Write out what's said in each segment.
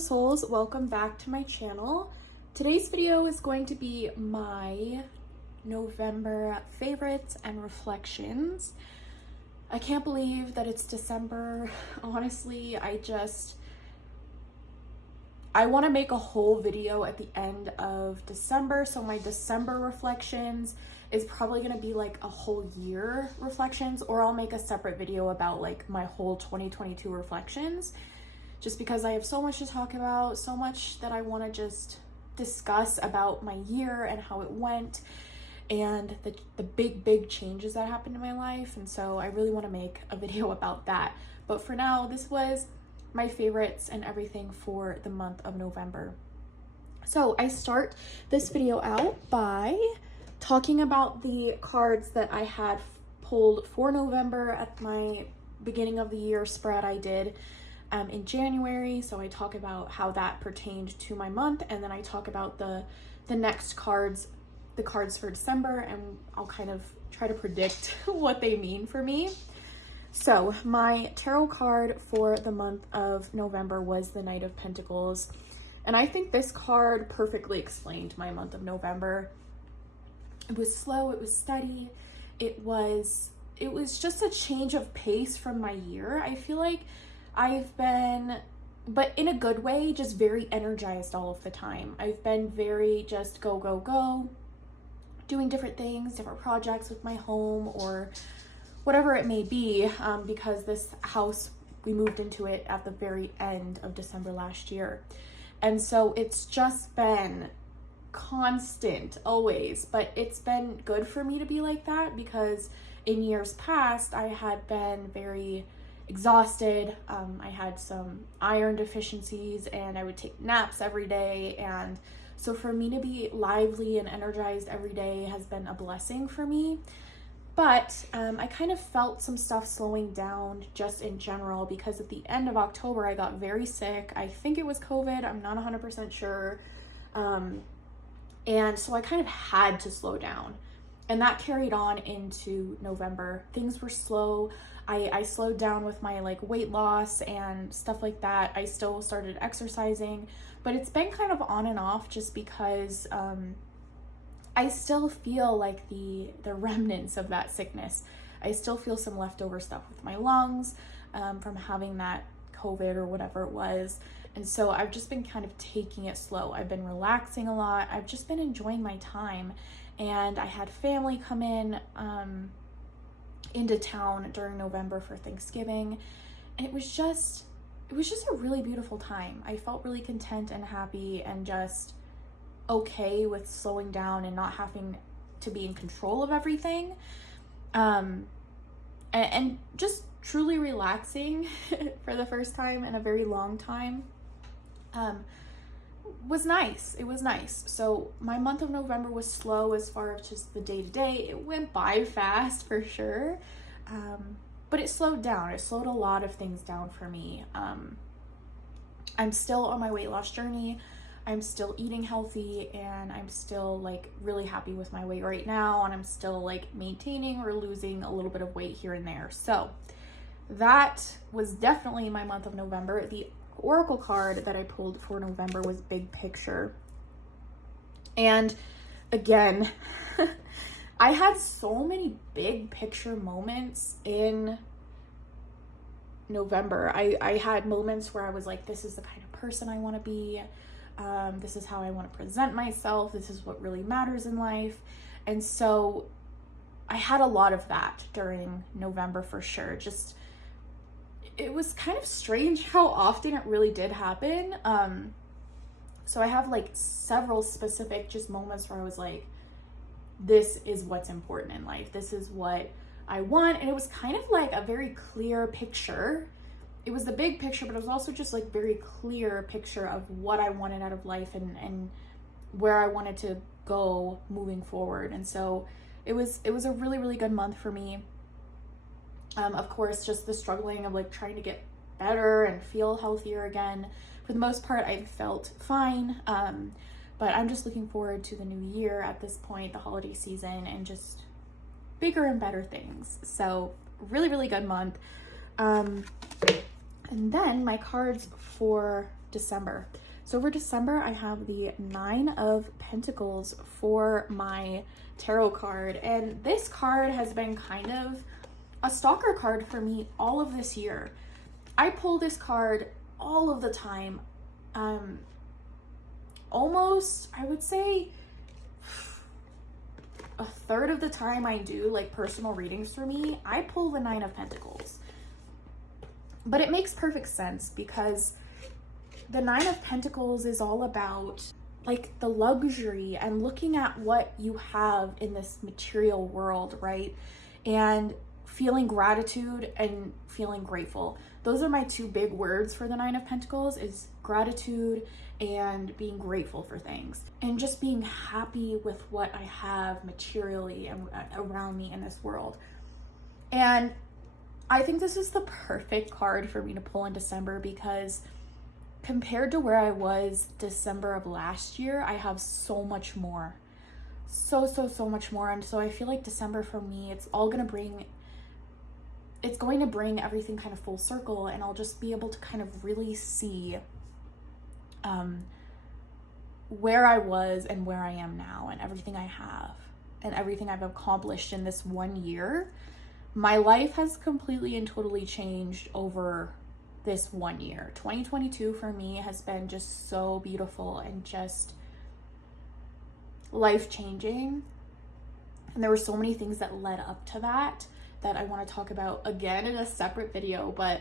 souls, welcome back to my channel. Today's video is going to be my November favorites and reflections. I can't believe that it's December. Honestly, I want to make a whole video at the end of December, so my December reflections is probably going to be like a whole year reflections, or I'll make a separate video about like my whole 2022 reflections, just because I have so much to talk about, so much that I want to just discuss about my year and how it went and the big changes that happened in my life. And so I really want to make a video about that. But for now, this was my favorites and everything for the month of November. So I start this video out by talking about the cards that I had pulled for November at my beginning of the year spread I did in January. So I talk about how that pertained to my month, and then I talk about the next cards, the cards for December, and I'll kind of try to predict what they mean for me. So my tarot card for the month of November was the Knight of Pentacles, and I think this card perfectly explained my month of November. It was slow, it was steady, it was just a change of pace from my year. I feel like I've been, but in a good way, just very energized all of the time. I've been very just go, doing different things, different projects with my home or whatever it may be, because this house, we moved into it at the very end of December last year. And so it's just been constant always, but it's been good for me to be like that, because in years past I had been very exhausted. I had some iron deficiencies and I would take naps every day, and so for me to be lively and energized every day has been a blessing for me. But I kind of felt some stuff slowing down just in general, because at the end of October I got very sick. I think it was COVID, I'm not 100% sure. And so I kind of had to slow down, and that carried on into November. Things were slow. I slowed down with my like weight loss and stuff like that. I still started exercising, but it's been kind of on and off, just because I still feel like the remnants of that sickness. I still feel some leftover stuff with my lungs from having that COVID or whatever it was. And so I've just been kind of taking it slow. I've been relaxing a lot. I've just been enjoying my time. And I had family come into town during November for Thanksgiving. And it was just a really beautiful time. I felt really content and happy and just okay with slowing down and not having to be in control of everything. And just truly relaxing for the first time in a very long time was nice. It was nice. So my month of November was slow as far as just the day-to-day. It went by fast for sure, but it slowed down. It slowed a lot of things down for me. I'm still on my weight loss journey. I'm still eating healthy, and I'm still like really happy with my weight right now, and I'm still like maintaining or losing a little bit of weight here and there. So that was definitely my month of November. The oracle card that I pulled for November was Big Picture. And again, I had so many big picture moments in November. I had moments where I was like, this is the kind of person I want to be. This is how I want to present myself. This is what really matters in life. And so I had a lot of that during November for sure. Just, it was kind of strange how often it really did happen. So I have like several specific just moments where I was like, this is what's important in life. This is what I want. And it was kind of like a very clear picture. It was the big picture, but it was also just like very clear picture of what I wanted out of life and where I wanted to go moving forward. And so it was a really, really good month for me. Of course, just the struggling of like trying to get better and feel healthier again. For the most part, I felt fine. But I'm just looking forward to the new year at this point, the holiday season, and just bigger and better things. So really, really good month. And then my cards for December. So for December, I have the Nine of Pentacles for my tarot card. And this card has been kind of a stalker card for me all of this year. I pull this card all of the time. Almost, I would say, a third of the time I do like personal readings for me, I pull the Nine of Pentacles. But it makes perfect sense because the Nine of Pentacles is all about like the luxury and looking at what you have in this material world, right? And feeling gratitude and feeling grateful. Those are my two big words for the Nine of Pentacles, is gratitude and being grateful for things and just being happy with what I have materially and around me in this world. And I think this is the perfect card for me to pull in December because compared to where I was December of last year, I have so much more. So much more. And so I feel like December for me, it's going to bring everything kind of full circle, and I'll just be able to kind of really see where I was and where I am now and everything I have and everything I've accomplished in this 1 year. My life has completely and totally changed over this 1 year. 2022 for me has been just so beautiful and just life-changing. And there were so many things that led up to that I want to talk about again in a separate video, but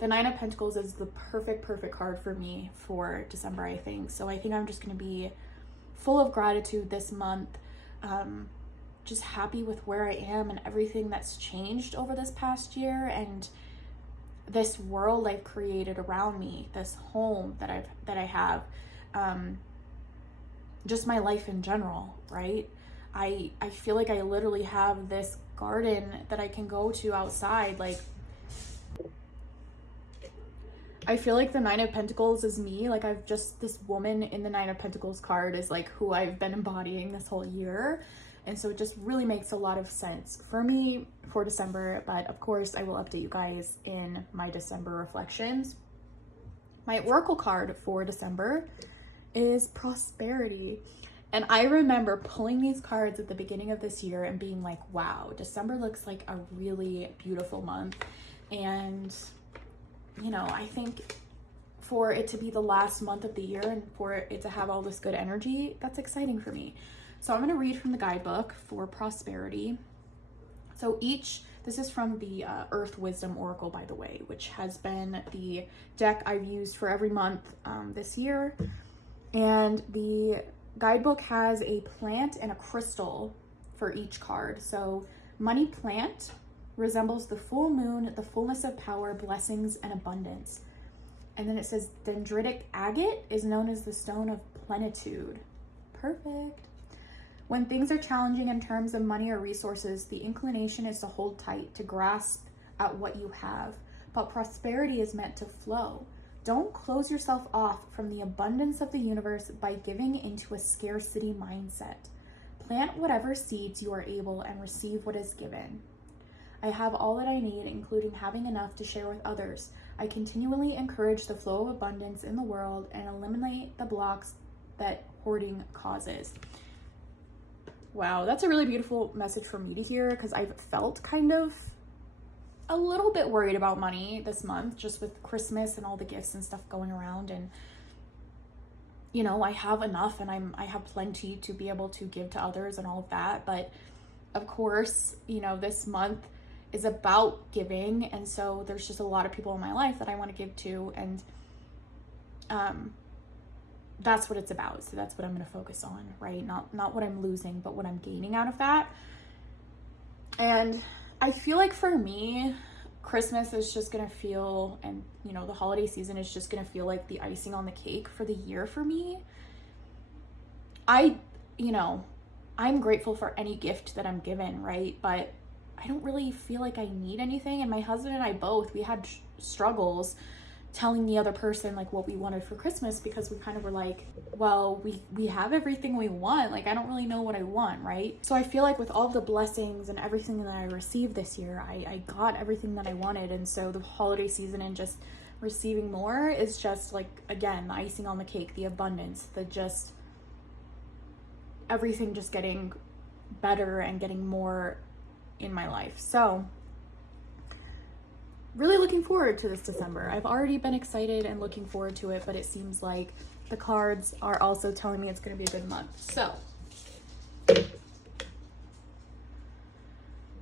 the Nine of Pentacles is the perfect card for me for December, I think. So I think I'm just going to be full of gratitude this month, just happy with where I am and everything that's changed over this past year, and this world I've created around me, this home that I have, just my life in general, right? I feel like I literally have this garden that I can go to outside. Like, I feel like the Nine of Pentacles is me. Like, I've just, this woman in the Nine of Pentacles card is like who I've been embodying this whole year. And so it just really makes a lot of sense for me for December. But of course, I will update you guys in my December reflections. My oracle card for December is Prosperity. And I remember pulling these cards at the beginning of this year and being like, wow, December looks like a really beautiful month. And, you know, I think for it to be the last month of the year and for it to have all this good energy, that's exciting for me. So I'm going to read from the guidebook for Prosperity. So this is from the Earth Wisdom Oracle, by the way, which has been the deck I've used for every month this year. And the guidebook has a plant and a crystal for each card. So Money Plant resembles the full moon, the fullness of power, blessings, and abundance. And then it says Dendritic Agate is known as the stone of plenitude. Perfect. When things are challenging in terms of money or resources, the inclination is to hold tight, to grasp at what you have. But prosperity is meant to flow. Don't close yourself off from the abundance of the universe by giving into a scarcity mindset. Plant whatever seeds you are able and receive what is given. I have all that I need, including having enough to share with others. I continually encourage the flow of abundance in the world and eliminate the blocks that hoarding causes. Wow, that's a really beautiful message for me to hear, because I've felt kind of a little bit worried about money this month, just with Christmas and all the gifts and stuff going around. And, you know, I have enough and I have plenty to be able to give to others and all of that. But of course, you know, this month is about giving. And so there's just a lot of people in my life that I want to give to. And that's what it's about. So that's what I'm going to focus on, right? Not what I'm losing, but what I'm gaining out of that. And I feel like for me, Christmas is just going to feel, and, you know, the holiday season is just going to feel like the icing on the cake for the year for me. I'm grateful for any gift that I'm given, right? But I don't really feel like I need anything. And my husband and I both, we had struggles telling the other person like what we wanted for Christmas, because we kind of were like, well, we have everything we want. Like, I don't really know what I want, right? So I feel like with all the blessings and everything that I received this year, I got everything that I wanted. And so the holiday season and just receiving more is just like, again, the icing on the cake, the abundance, the just everything just getting better and getting more in my life. So really looking forward to this December. I've already been excited and looking forward to it, but it seems like the cards are also telling me it's going to be a good month. So,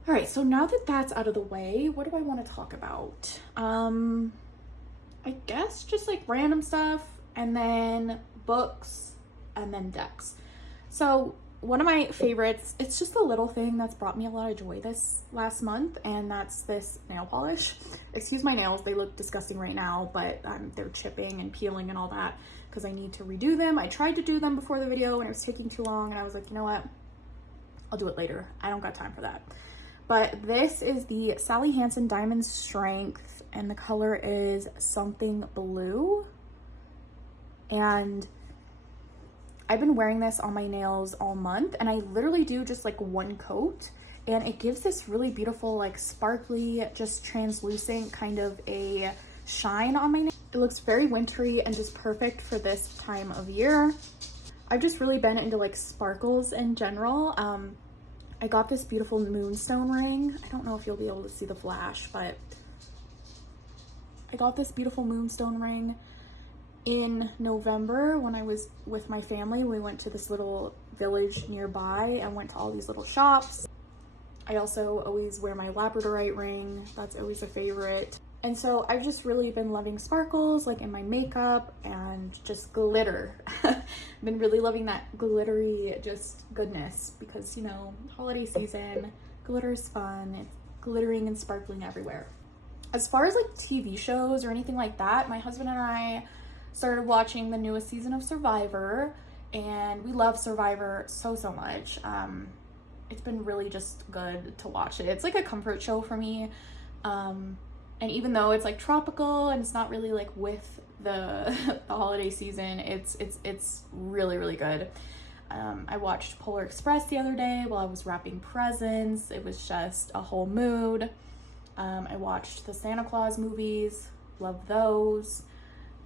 all right, so now that that's out of the way, what do I want to talk about? I guess just like random stuff, and then books, and then decks. So one of my favorites, it's just a little thing that's brought me a lot of joy this last month, and that's this nail polish. Excuse my nails, they look disgusting right now, but they're chipping and peeling and all that because I need to redo them. I tried to do them before the video and it was taking too long, and I was like, you know what, I'll do it later. I don't got time for that. But this is the Sally Hansen Diamond Strength, and the color is something blue. And I've been wearing this on my nails all month, and I literally do just like one coat, and it gives this really beautiful, like sparkly, just translucent kind of a shine on my nails. It looks very wintry and just perfect for this time of year. I've just really been into like sparkles in general. I got this beautiful moonstone ring. I don't know if you'll be able to see the flash, but I got this beautiful moonstone ring in November when I was with my family. We went to this little village nearby and went to all these little shops. I also always wear my labradorite ring. That's always a favorite. And so I've just really been loving sparkles, like in my makeup, and just glitter. I've been really loving that glittery just goodness because, you know, holiday season, glitter is fun. It's glittering and sparkling everywhere. As far as like TV shows or anything like that, my husband and I started watching the newest season of Survivor, and we love Survivor so much. It's been really just good to watch it. It's like a comfort show for me. And even though it's like tropical and it's not really like with the holiday season, it's really good. I watched Polar Express the other day while I was wrapping presents. It was just a whole mood. I watched the Santa Claus movies, love those.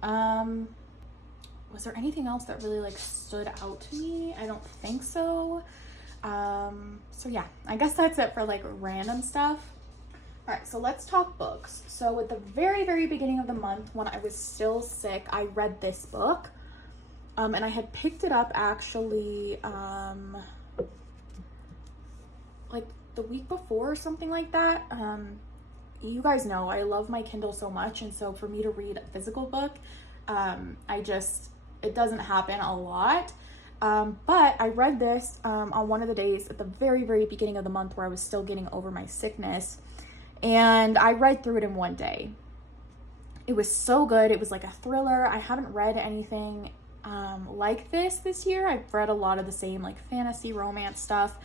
Was there anything else that really like stood out to me? I don't think so. So yeah, I guess that's it for like random stuff. All right, so let's talk books. So at the very beginning of the month, when I was still sick, I read this book. And I had picked it up actually like the week before or something like that. You guys know I love my Kindle so much, and so for me to read a physical book, it doesn't happen a lot. But I read this on one of the days at the very beginning of the month where I was still getting over my sickness, and I read through it in one day. It was so good. It was like a thriller. I haven't read anything like this year. I've read a lot of the same like fantasy romance stuff.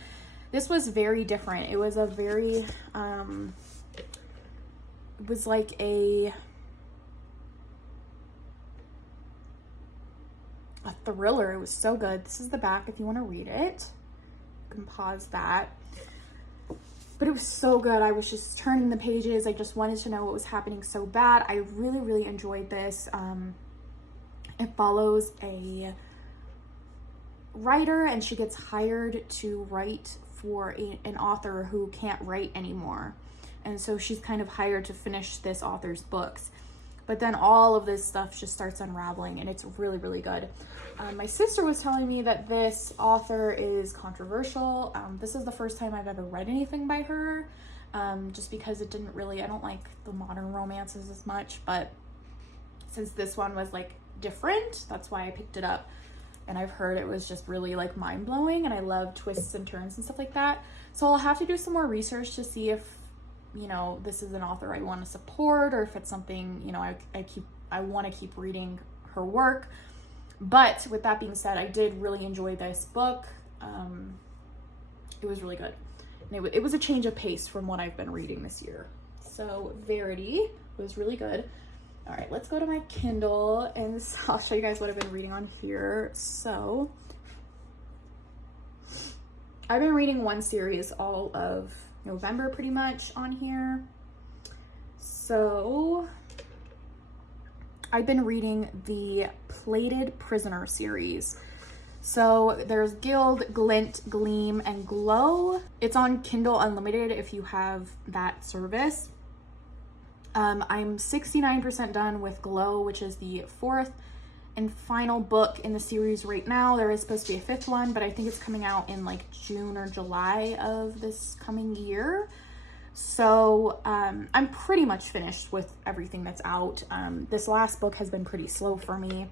This was very different. It was a very it was like a thriller. It was so good. This is the back if you want to read it. You can pause that. But it was so good. I was just turning the pages. I just wanted to know what was happening so bad. I really enjoyed this. It follows a writer, and she gets hired to write for an author who can't write anymore. And so she's kind of hired to finish this author's books. But then all of this stuff just starts unraveling, and it's really good. My sister was telling me that this author is controversial. This is the first time I've ever read anything by her, just because it didn't really, I don't like the modern romances as much, but since this one was like different, that's why I picked it up. And I've heard it was just really like mind-blowing, and I love twists and turns and stuff like that. So I'll have to do some more research to see if, you know, this is an author I want to support, or if it's something, you know, I want to keep reading her work. But with that being said, I did really enjoy this book. It was really good. And it was a change of pace from what I've been reading this year. So Verity was really good. All right, let's go to my Kindle, and I'll show you guys what I've been reading on here. So I've been reading one series all of November pretty much on here. So I've been reading the Plated Prisoner series. So there's Gild, Glint, Gleam, and Glow. It's on Kindle Unlimited if you have that service. I'm 69% done with Glow, which is the fourth and final book in the series right now. There is supposed to be a fifth one, but I think it's coming out in like June or July of this coming year. So I'm pretty much finished with everything that's out. This last book has been pretty slow for me.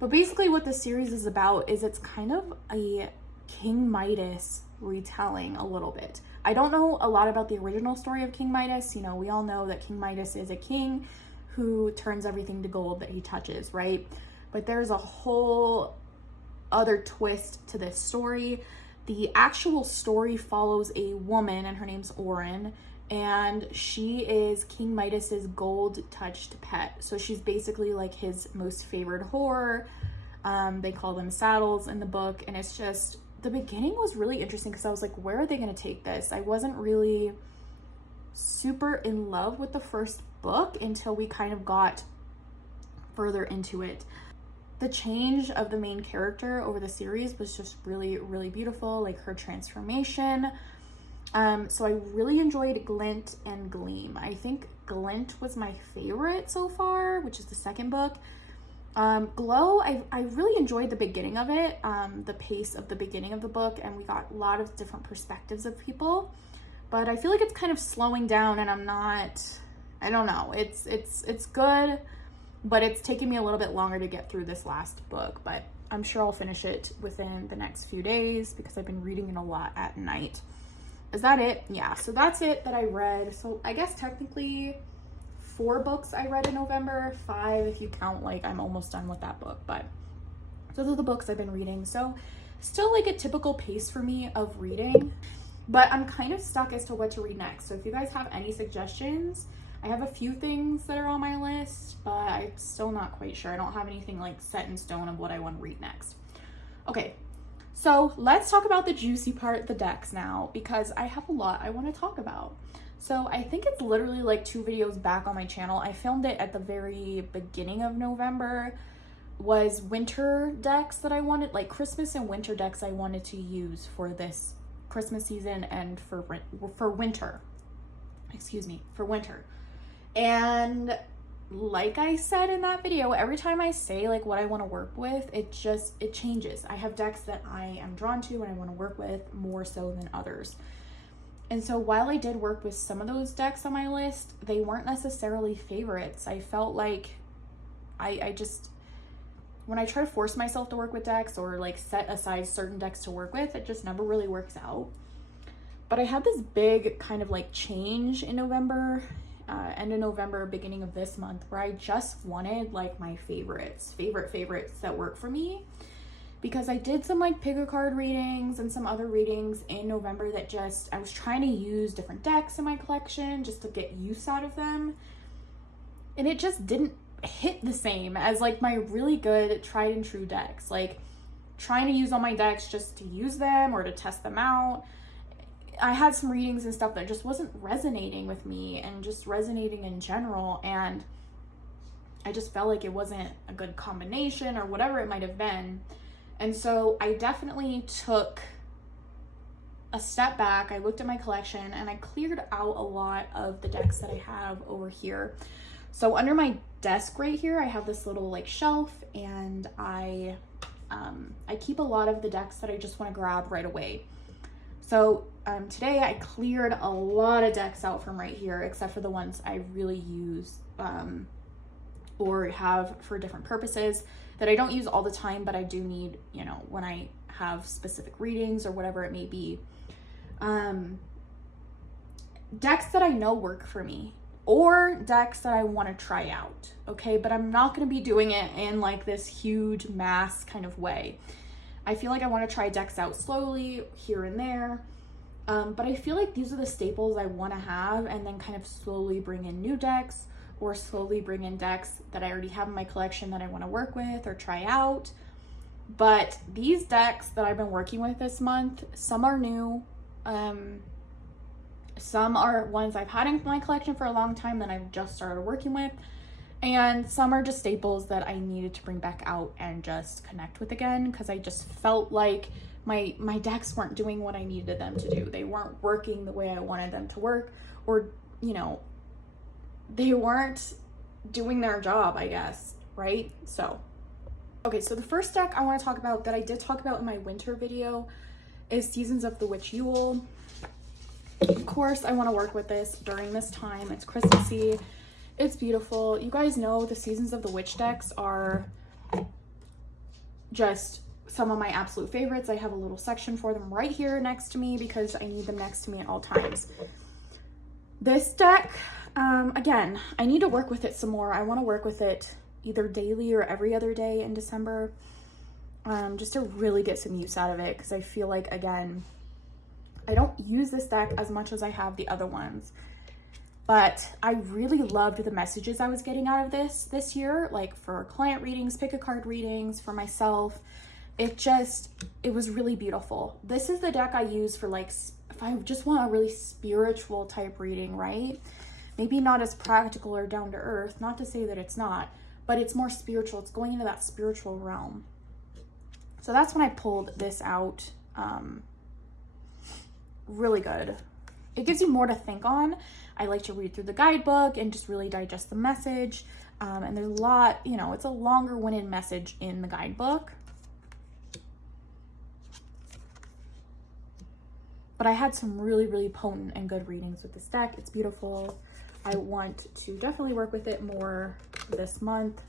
But basically what this series is about is it's kind of a King Midas retelling a little bit. I don't know a lot about the original story of King Midas. You know, we all know that King Midas is a king who turns everything to gold that he touches, right? But there's a whole other twist to this story. The actual story follows a woman, and her name's Orin, and she is King Midas's gold-touched pet. So she's basically like his most favored whore. They call them saddles in the book, and it's just, the beginning was really interesting because I was like, where are they going to take this? I wasn't really super in love with the first book until we kind of got further into it. The change of the main character over the series was just really, really beautiful, like her transformation. So I really enjoyed Glint and Gleam. I think Glint was my favorite so far, which is the second book. Glow, I really enjoyed the beginning of it, the pace of the beginning of the book, and we got a lot of different perspectives of people. But I feel like it's kind of slowing down, and I don't know. It's good, but it's taken me a little bit longer to get through this last book, but I'm sure I'll finish it within the next few days because I've been reading it a lot at night. Is that it? Yeah, so that's it that I read. So I guess technically 4 books I read in November, 5 if you count like I'm almost done with that book, but those are the books I've been reading. So still like a typical pace for me of reading, but I'm kind of stuck as to what to read next. So if you guys have any suggestions, I have a few things that are on my list, but I'm still not quite sure. I don't have anything like set in stone of what I want to read next. Okay, so let's talk about the juicy part, the decks now, because I have a lot I want to talk about. So I think it's literally like 2 videos back on my channel. I filmed it at the very beginning of November, was winter decks that I wanted, like Christmas and winter decks I wanted to use for this Christmas season and for winter. Excuse me, for winter. And like I said in that video, every time I say like what I want to work with, it changes. I have decks that I am drawn to and I want to work with more so than others. And so while I did work with some of those decks on my list, they weren't necessarily favorites. I felt like I just, when I try to force myself to work with decks or like set aside certain decks to work with, it just never really works out. But I had this big kind of like change in November, end of November, beginning of this month, where I just wanted like my favorites that work for me. Because I did some like pick a card readings and some other readings in November that just, I was trying to use different decks in my collection just to get use out of them. And it just didn't hit the same as like my really good tried and true decks. Like trying to use all my decks just to use them or to test them out. I had some readings and stuff that just wasn't resonating with me and just resonating in general. And I just felt like it wasn't a good combination or whatever it might have been. And so I definitely took a step back. I looked at my collection and I cleared out a lot of the decks that I have over here. So under my desk right here, I have this little like shelf, and I keep a lot of the decks that I just want to grab right away. So today I cleared a lot of decks out from right here, except for the ones I really use or have for different purposes that I don't use all the time, but I do need, you know, when I have specific readings or whatever it may be. Decks that I know work for me, or decks that I want to try out, okay? But I'm not going to be doing it in like this huge mass kind of way. I feel like I want to try decks out slowly here and there, but I feel like these are the staples I want to have, and then kind of slowly bring in new decks, or slowly bring in decks that I already have in my collection that I want to work with or try out. But these decks that I've been working with this month, some are new, some are ones I've had in my collection for a long time that I've just started working with, And some are just staples that I needed to bring back out and just connect with again, because I just felt like my decks weren't doing what I needed them to do. They weren't working the way I wanted them to work, or, you know, they weren't doing their job, I guess, right? So, okay, so the first deck I want to talk about that I did talk about in my winter video is Seasons of the Witch Yule. Of course, I want to work with this during this time. It's Christmassy. It's beautiful. You guys know the Seasons of the Witch decks are just some of my absolute favorites. I have a little section for them right here next to me because I need them next to me at all times. This deck, again, I need to work with it some more. I want to work with it either daily or every other day in December, just to really get some use out of it, because I feel like, again, I don't use this deck as much as I have the other ones. But I really loved the messages I was getting out of this year, like for client readings, pick a card readings, for myself. It was really beautiful. This is the deck I use for, like, if I just want a really spiritual type reading, right? Maybe not as practical or down to earth, not to say that it's not, but it's more spiritual. It's going into that spiritual realm. So that's when I pulled this out. Really good. It gives you more to think on. I like to read through the guidebook and just really digest the message. And there's a lot, you know, it's a longer winded message in the guidebook. But I had some really, really potent and good readings with this deck. It's beautiful. I want to definitely work with it more this month.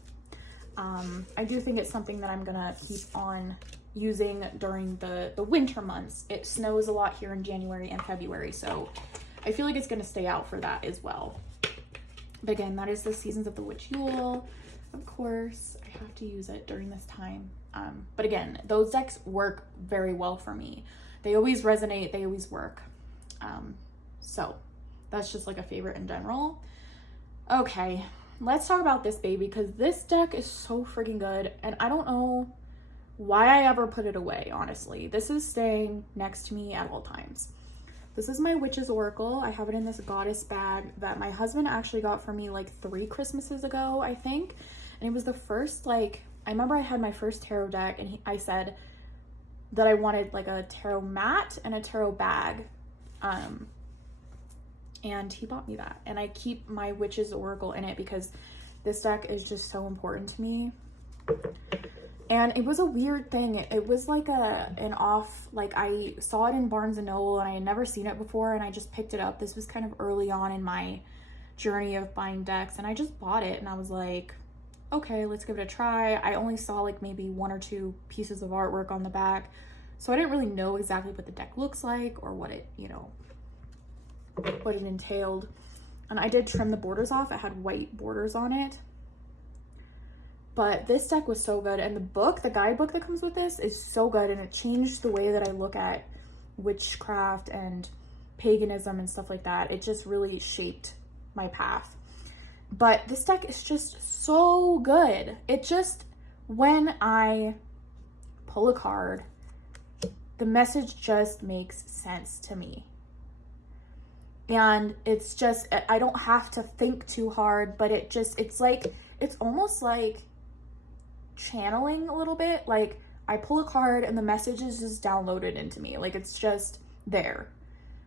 I do think it's something that I'm gonna keep on using during the winter months. It snows a lot here in January and February, so I feel like it's going to stay out for that as well. But again, that is the Seasons of the Witch Yule. Of course, I have to use it during this time. But again, those decks work very well for me. They always resonate. They always work. So that's just like a favorite in general. Okay, let's talk about this baby, because this deck is so freaking good. And I don't know why I ever put it away, honestly. This is staying next to me at all times. This is my Witch's Oracle. I have it in this goddess bag that my husband actually got for me like 3 Christmases ago, I think. And it was the first, like, I remember I had my first tarot deck, and I said that I wanted like a tarot mat and a tarot bag. And he bought me that. And I keep my Witch's Oracle in it because this deck is just so important to me. And it was a weird thing. It was like an off, like I saw it in Barnes & Noble and I had never seen it before, and I just picked it up. This was kind of early on in my journey of buying decks, and I just bought it and I was like, okay, let's give it a try. I only saw like maybe 1 or 2 pieces of artwork on the back, so I didn't really know exactly what the deck looks like or what it, you know, what it entailed. And I did trim the borders off. It had white borders on it. But this deck was so good, and the guidebook that comes with this is so good, and it changed the way that I look at witchcraft and paganism and stuff like that. It just really shaped my path. But this deck is just so good. It just, when I pull a card, the message just makes sense to me. And it's just, I don't have to think too hard, but it's like, it's almost like channeling a little bit. Like, I pull a card and the message is just downloaded into me. Like, it's just there.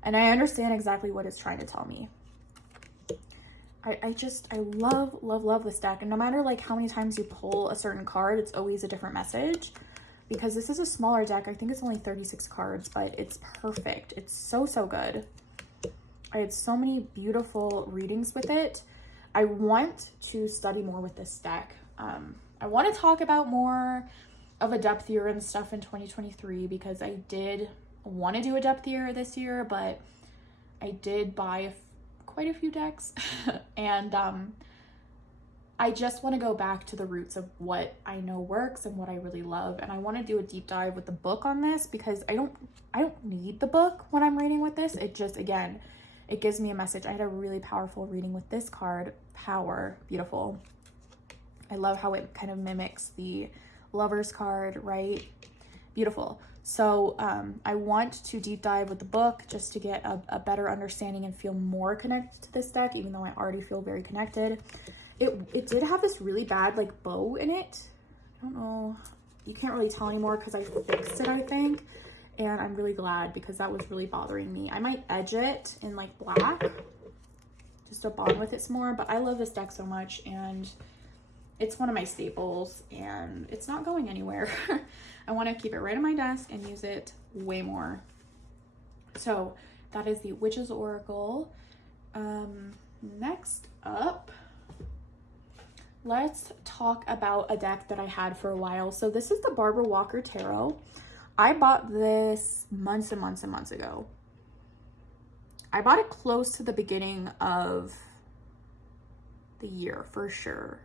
And I understand exactly what it's trying to tell me. I love this deck. And no matter like how many times you pull a certain card, it's always a different message. Because this is a smaller deck. I think it's only 36 cards, but it's perfect. It's so, so good. I had so many beautiful readings with it. I want to study more with this deck. I want to talk about more of a depth year and stuff in 2023, because I did want to do a depth year this year, but I did buy quite a few decks. And I just want to go back to the roots of what I know works and what I really love. And I want to do a deep dive with the book on this, because I don't need the book when I'm reading with this. It just, again, it gives me a message. I had a really powerful reading with this card, Power. Beautiful. I love how it kind of mimics the Lovers card, right? Beautiful. So I want to deep dive with the book just to get a better understanding and feel more connected to this deck, even though I already feel very connected. It did have this really bad like bow in it. I don't know. You can't really tell anymore because I fixed it, I think. And I'm really glad because that was really bothering me. I might edge it in like black just to bond with it some more. But I love this deck so much and it's one of my staples and it's not going anywhere. I want to keep it right on my desk and use it way more. So that is the Witch's Oracle. Next up, let's talk about a deck that I had for a while. So this is the Barbara Walker Tarot. I bought this months and months and months ago. I bought it close to the beginning of the year for sure.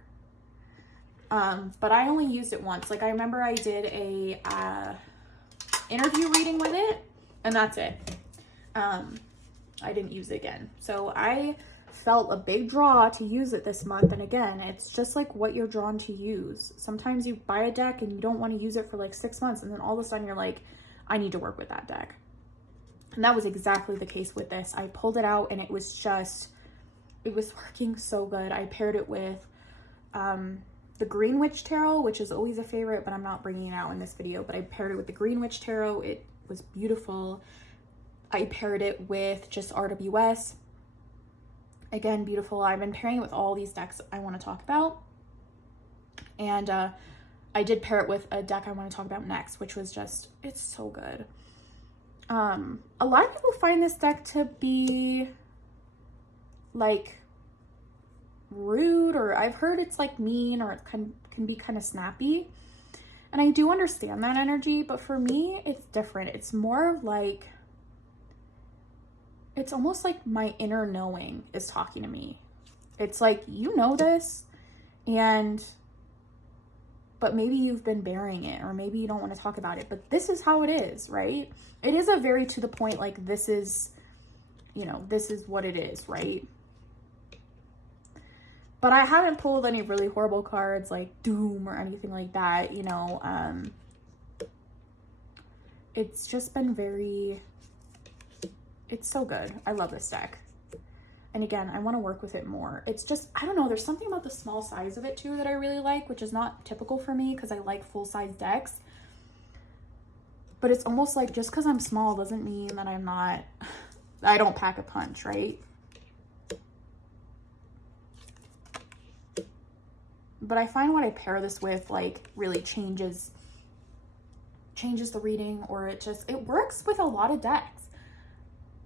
But I only used it once. Like I remember I did a interview reading with it and that's it. I didn't use it again. So I felt a big draw to use it this month. And again, it's just like what you're drawn to use. Sometimes you buy a deck and you don't want to use it for like 6 months. And then all of a sudden you're like, I need to work with that deck. And that was exactly the case with this. I pulled it out and it was just, it was working so good. I paired it with the Green Witch Tarot, which is always a favorite, but I'm not bringing it out in this video. But I paired it with the Green Witch Tarot. It was beautiful. I paired it with just RWS. Again, beautiful. I've been pairing it with all these decks I want to talk about. And I did pair it with a deck I want to talk about next, which was just, it's so good. A lot of people find this deck to be like rude, or I've heard it's like mean, or it can be kind of snappy. And I do understand that energy, but for me, it's different. It's more like, it's almost like my inner knowing is talking to me. It's like, you know this, but maybe you've been burying it, or maybe you don't want to talk about it, but this is how it is, right? It is a very to the point, like this is, you know, this is what it is, right? But I haven't pulled any really horrible cards like Doom or anything like that, you know. It's just been very, it's so good. I love this deck. And again, I want to work with it more. It's just, I don't know, there's something about the small size of it too that I really like, which is not typical for me because I like full-size decks. But it's almost like just because I'm small doesn't mean that I don't pack a punch, right? But I find what I pair this with like really changes the reading, or it works with a lot of decks.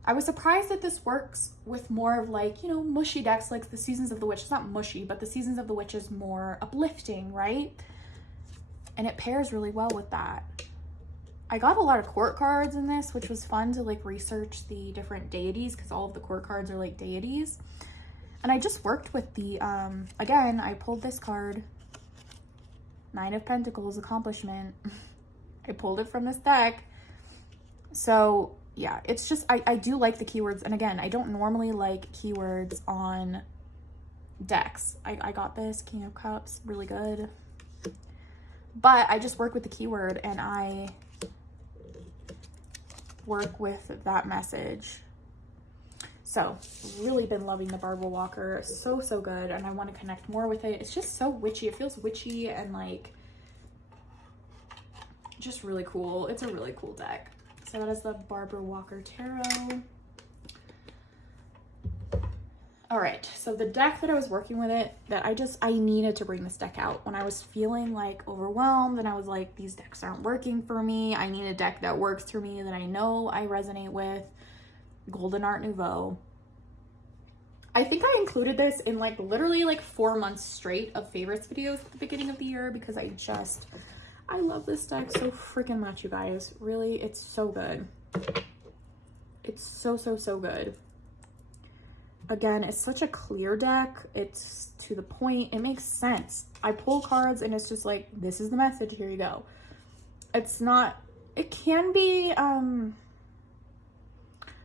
I was surprised that this works with more of like, you know, mushy decks like the Seasons of the Witch. It's not mushy, but the Seasons of the Witch is more uplifting, right? And it pairs really well with that. I got a lot of court cards in this, which was fun to like research the different deities because all of the court cards are like deities. And I just worked with the, again, I pulled this card, Nine of Pentacles, Accomplishment. I pulled it from this deck. So yeah, it's just, I do like the keywords. And again, I don't normally like keywords on decks. I got this, King of Cups, really good. But I just work with the keyword and I work with that message. So really been loving the Barbara Walker. So good. And I want to connect more with it. It's just so witchy. It feels witchy and like just really cool. It's a really cool deck. So that is the Barbara Walker Tarot. All right, so the deck that I was working with it, that I needed to bring this deck out when I was feeling like overwhelmed and I was like, these decks aren't working for me. I need a deck that works for me, that I know I resonate with. Golden Art Nouveau. I think I included this in like literally like 4 months straight of favorites videos at the beginning of the year because I love this deck so freaking much, you guys. Really, it's so good. It's so good. Again, it's such a clear deck. It's to the point. It makes sense. I pull cards and it's just like, this is the message. Here you go. It's not, it can be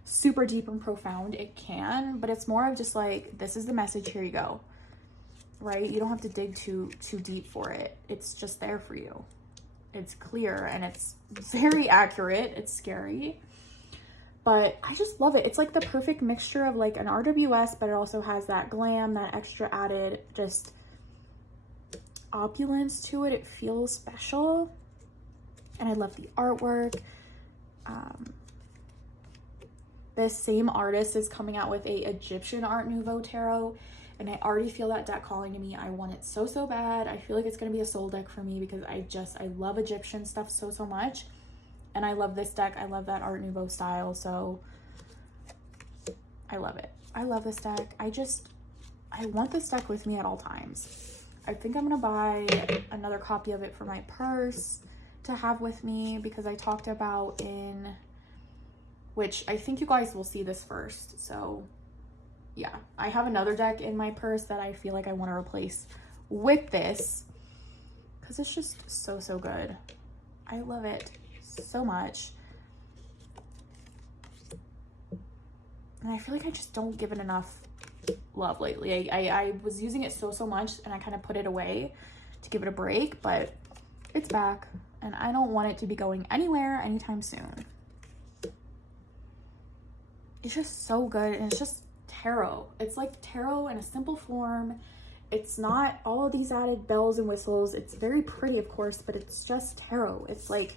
super deep and profound. It can, but it's more of just like, this is the message. Here you go. Right? You don't have to dig too deep for it. It's just there for you. It's clear and it's very accurate. It's scary. but I just love it. It's like the perfect mixture of like an RWS, but it also has that glam, that extra added just opulence to it. It feels special, and I love the artwork. This same artist is coming out with a Egyptian Art Nouveau tarot, and I already feel that deck calling to me. I want it so, so bad. I feel like it's going to be a soul deck for me because I love Egyptian stuff so, so much. And I love this deck. I love that Art Nouveau style. So I love it. I love this deck. I want this deck with me at all times. I think I'm going to buy another copy of it for my purse to have with me, because I talked about which I think you guys will see this first. So yeah, I have another deck in my purse that I feel like I want to replace with this because it's just so, so good. I love it so much. And I feel like I just don't give it enough love lately. I was using it so, so much, and I kind of put it away to give it a break, but it's back, and I don't want it to be going anywhere anytime soon. It's just so good, and it's just tarot. It's like tarot in a simple form. It's not all of these added bells and whistles. It's very pretty, of course, but it's just tarot. It's like,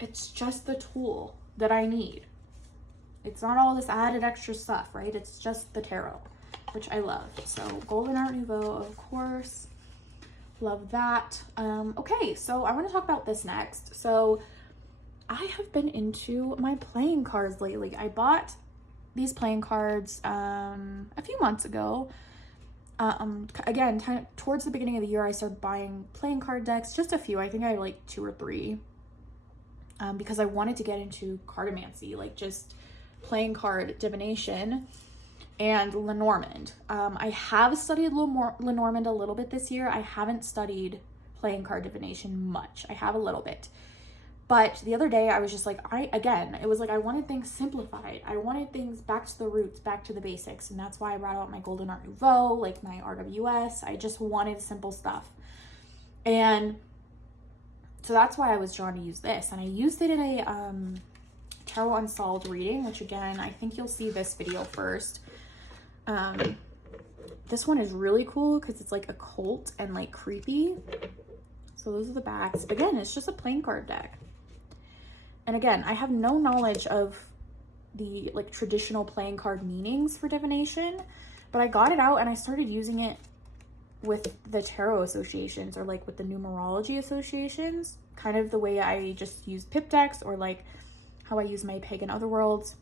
it's just the tool that I need. It's not all this added extra stuff, right? It's just the tarot, which I love. So Golden Art Nouveau, of course. Love that. Okay, so I want to talk about this next. So I have been into my playing cards lately. I bought these playing cards a few months ago. Again, towards the beginning of the year, I started buying playing card decks, just a few. I think I have like 2 or 3, because I wanted to get into cartomancy, like just playing card divination and Lenormand. I have studied Lenormand a little bit this year. I haven't studied playing card divination much. I have a little bit. But the other day I was just like, it was like I wanted things simplified. I wanted things back to the roots, back to the basics. And that's why I brought out my Golden Art Nouveau, like my RWS. I just wanted simple stuff. And so that's why I was drawn to use this. And I used it in a Tarot Unsolved reading, which again, I think you'll see this video first. This one is really cool because it's like occult and like creepy. So those are the backs. Again, it's just a playing card deck. And again, I have no knowledge of the like traditional playing card meanings for divination, but I got it out and I started using it with the tarot associations, or like with the numerology associations, kind of the way I just use pip decks, or like how I use my Pagan Otherworlds.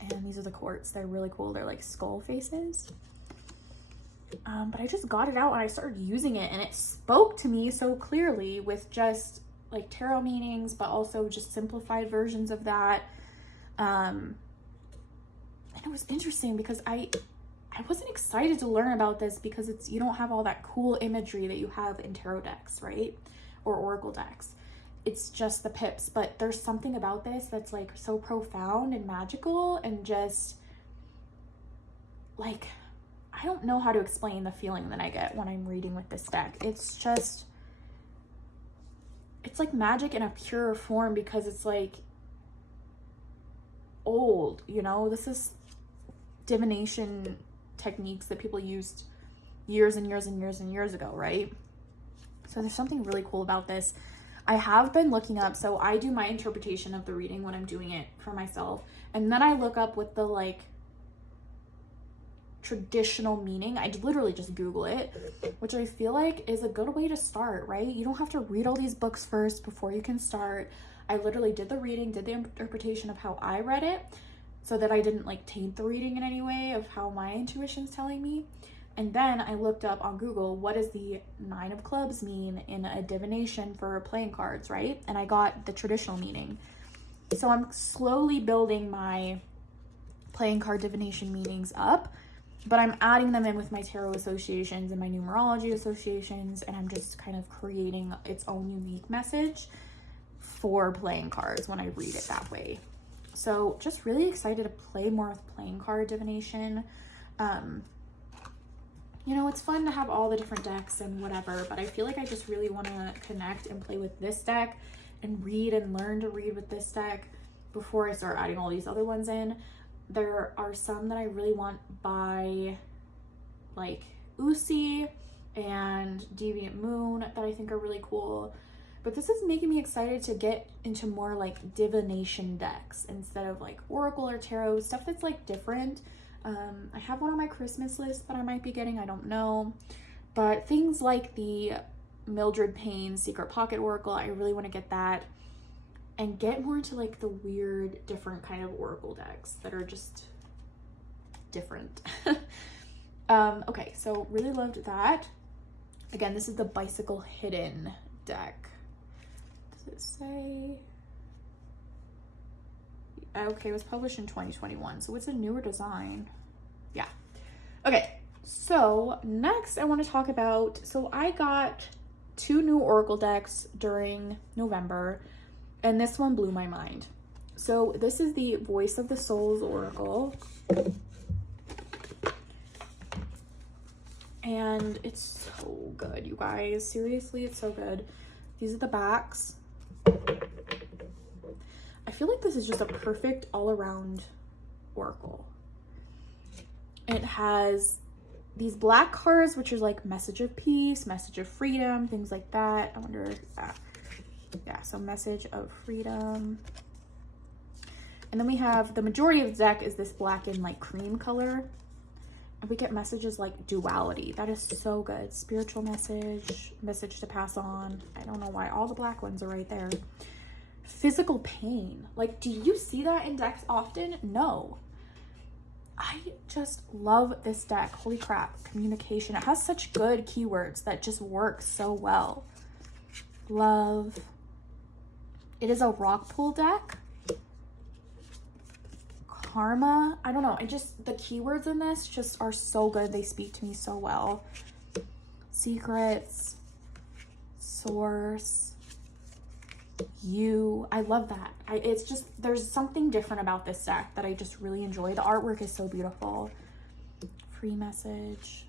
And these are the quartz. They're really cool. They're like skull faces. But I just got it out and I started using it, and it spoke to me so clearly with just like tarot meanings, but also just simplified versions of that. And it was interesting because I wasn't excited to learn about this because you don't have all that cool imagery that you have in tarot decks, right? Or oracle decks. It's just the pips, but there's something about this that's like so profound and magical, and just like, I don't know how to explain the feeling that I get when I'm reading with this deck. It's just, it's like magic in a pure form, because it's like old, you know? This is divination techniques that people used years and years and years and years ago, right? So there's something really cool about this. I have been looking up, so I do my interpretation of the reading when I'm doing it for myself, and then I look up with the like traditional meaning. I literally just Google it, which I feel like is a good way to start, right? You don't have to read all these books first before you can start. I literally did the reading, did the interpretation of how I read it, so that I didn't like taint the reading in any way of how my intuition's telling me. And then I looked up on Google, what does the 9 of clubs mean in a divination for playing cards, right? And I got the traditional meaning. So I'm slowly building my playing card divination meanings up, but I'm adding them in with my tarot associations and my numerology associations, and I'm just kind of creating its own unique message for playing cards when I read it that way. So just really excited to play more with playing card divination. You know, it's fun to have all the different decks and whatever, but I feel like I just really want to connect and play with this deck and read and learn to read with this deck before I start adding all these other ones in. There are some that I really want by like Usi and Deviant Moon that I think are really cool. But this is making me excited to get into more like divination decks instead of like Oracle or Tarot, stuff that's like different. I have one on my Christmas list that I might be getting, I don't know. But things like the Mildred Payne Secret Pocket Oracle, I really want to get that and get more into like the weird, different kind of Oracle decks that are just different. Okay, so really loved that. Again, this is the Bicycle Hidden deck. Does it say? Okay, it was published in 2021, so it's a newer design. Yeah. Okay, so next I want to talk about, so I got 2 new Oracle decks during November, and this one blew my mind. So this is the Voice of the Souls Oracle. And it's so good, you guys. Seriously, it's so good. These are the backs. I feel like this is just a perfect all-around oracle. It has these black cards, which are like message of peace, message of freedom, things like that. I wonder if yeah, so message of freedom. And then we have the majority of the deck is this black and like cream color. And we get messages like duality. That is so good. Spiritual message, message to pass on. I don't know why all the black ones are right there. Physical pain. Like, do you see that in decks often? No. I just love this deck. Holy crap. Communication. It has such good keywords that just work so well. Love. It is a rock pool deck. Karma. I don't know. The keywords in this just are so good. They speak to me so well. Secrets. Source. You. I love that. It's just, there's something different about this deck that I just really enjoy. The artwork is so beautiful. Free message.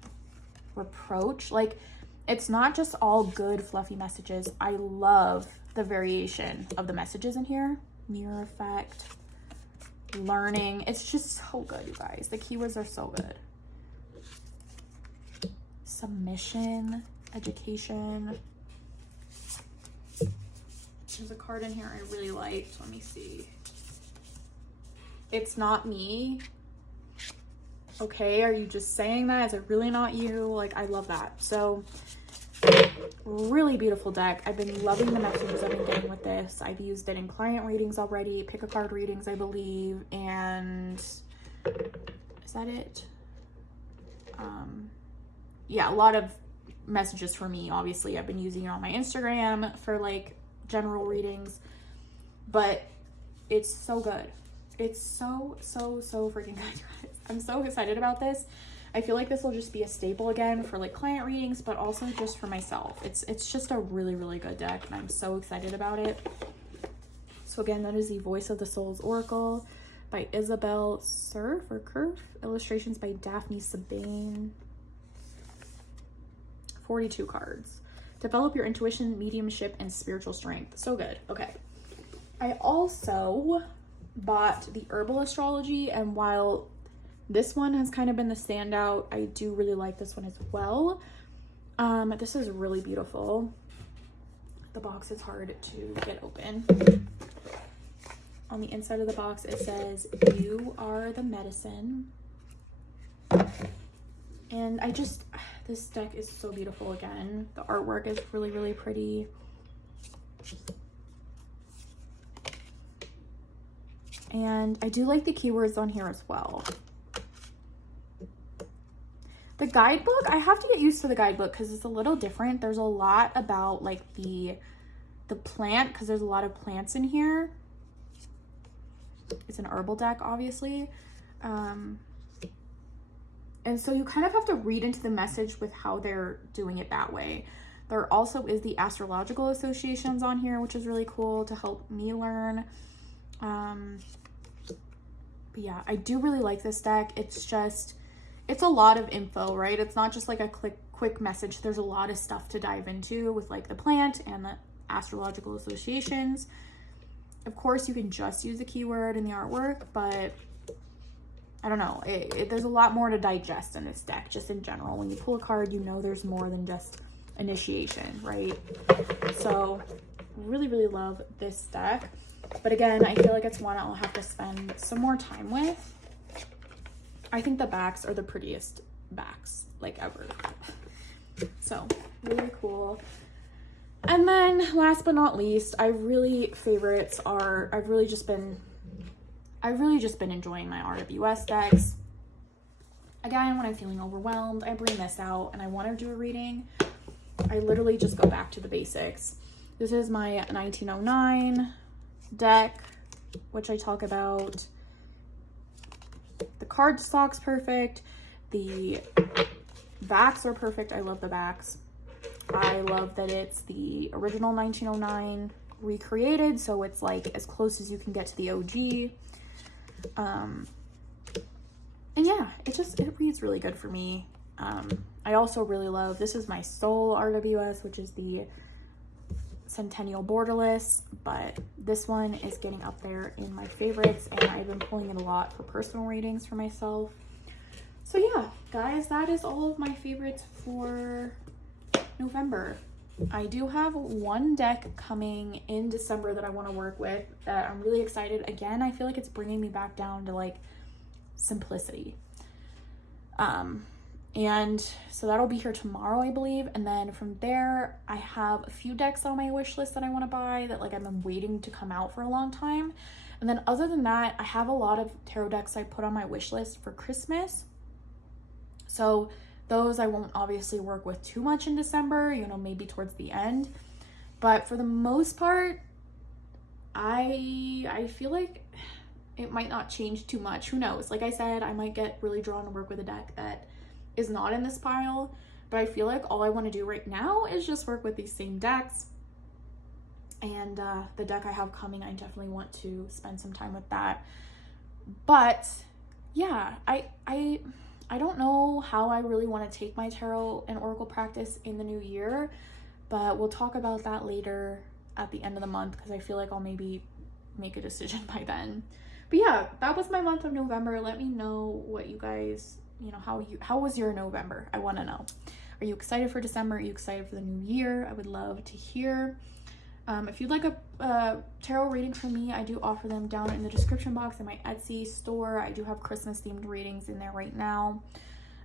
Reproach. Like, it's not just all good fluffy messages. I love the variation of the messages in here. Mirror effect. Learning. It's just so good, you guys. The keywords are so good. Submission. Education. There's a card in here I really liked. Let me see. It's not me. Okay, are you just saying that? Is it really not you? Like, I love that. So, really beautiful deck. I've been loving the messages I've been getting with this. I've used it in client readings already, pick a card readings, I believe, and is that it? Yeah, a lot of messages for me. Obviously, I've been using it on my Instagram for like general readings, but it's so good. It's so freaking good, guys. I'm so excited about this. I feel like this will just be a staple again for like client readings, but also just for myself. It's just a really good deck, and I'm so excited about it. So again, that is the Voice of the Souls Oracle by Isabel Surf or Curve. Illustrations by Daphne Sabane. 42 cards. Develop your intuition, mediumship, and spiritual strength. So good. Okay. I also bought the Herbal Astrology, and while this one has kind of been the standout, I do really like this one as well. This is really beautiful. The box is hard to get open. On the inside of the box, it says, "You are the medicine." And this deck is so beautiful again. The artwork is really pretty. And I do like the keywords on here as well. The guidebook, I have to get used to the guidebook because it's a little different. There's a lot about like the plant, because there's a lot of plants in here. It's an herbal deck, obviously. And so you kind of have to read into the message with how they're doing it that way. There also is the astrological associations on here, which is really cool to help me learn. But yeah, I do really like this deck. It's a lot of info, right? It's not just like a quick message. There's a lot of stuff to dive into with like the plant and the astrological associations. Of course, you can just use the keyword in the artwork, but I don't know. There's a lot more to digest in this deck, just in general. When you pull a card, you know there's more than just initiation, right? So really, really love this deck. But again, I feel like it's one I'll have to spend some more time with. I think the backs are the prettiest backs, like, ever. So really cool. And then last but not least, I've really just been enjoying my RWS decks. Again, when I'm feeling overwhelmed, I bring this out and I want to do a reading. I literally just go back to the basics. This is my 1909 deck, which I talk about. The card stock's perfect. The backs are perfect. I love the backs. I love that it's the original 1909 recreated, so it's like as close as you can get to the OG. And yeah, it reads really good for me. I also really love, this is my Soul RWS, which is the Centennial Borderless, but this one is getting up there in my favorites, and I've been pulling it a lot for personal readings for myself. So yeah, guys, that is all of my favorites for November. I do have one deck coming in December that I want to work with that I'm really excited. Again, I feel like it's bringing me back down to like simplicity. And so that'll be here tomorrow, I believe. And then from there, I have a few decks on my wish list that I want to buy that like I've been waiting to come out for a long time. And then other than that, I have a lot of tarot decks I put on my wish list for Christmas. So those I won't obviously work with too much in December, you know, maybe towards the end. But for the most part, I feel like it might not change too much. Who knows? Like I said, I might get really drawn to work with a deck that is not in this pile, but I feel like all I want to do right now is just work with these same decks. And the deck I have coming, I definitely want to spend some time with that. But yeah, I don't know how I really want to take my tarot and oracle practice in the new year, but we'll talk about that later at the end of the month, because I feel like I'll maybe make a decision by then. But yeah, that was my month of November. Let me know what you guys, you know, how was your November? I want to know. Are you excited for December? Are you excited for the new year? I would love to hear. If you'd like a tarot reading from me, I do offer them down in the description box in my Etsy store. I do have Christmas themed readings in there right now.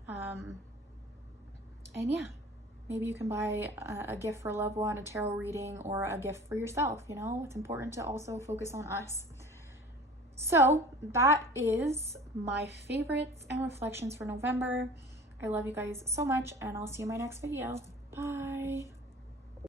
And yeah, maybe you can buy a gift for a loved one, a tarot reading, or a gift for yourself. You know, it's important to also focus on us. So that is my favorites and reflections for November. I love you guys so much, and I'll see you in my next video. Bye.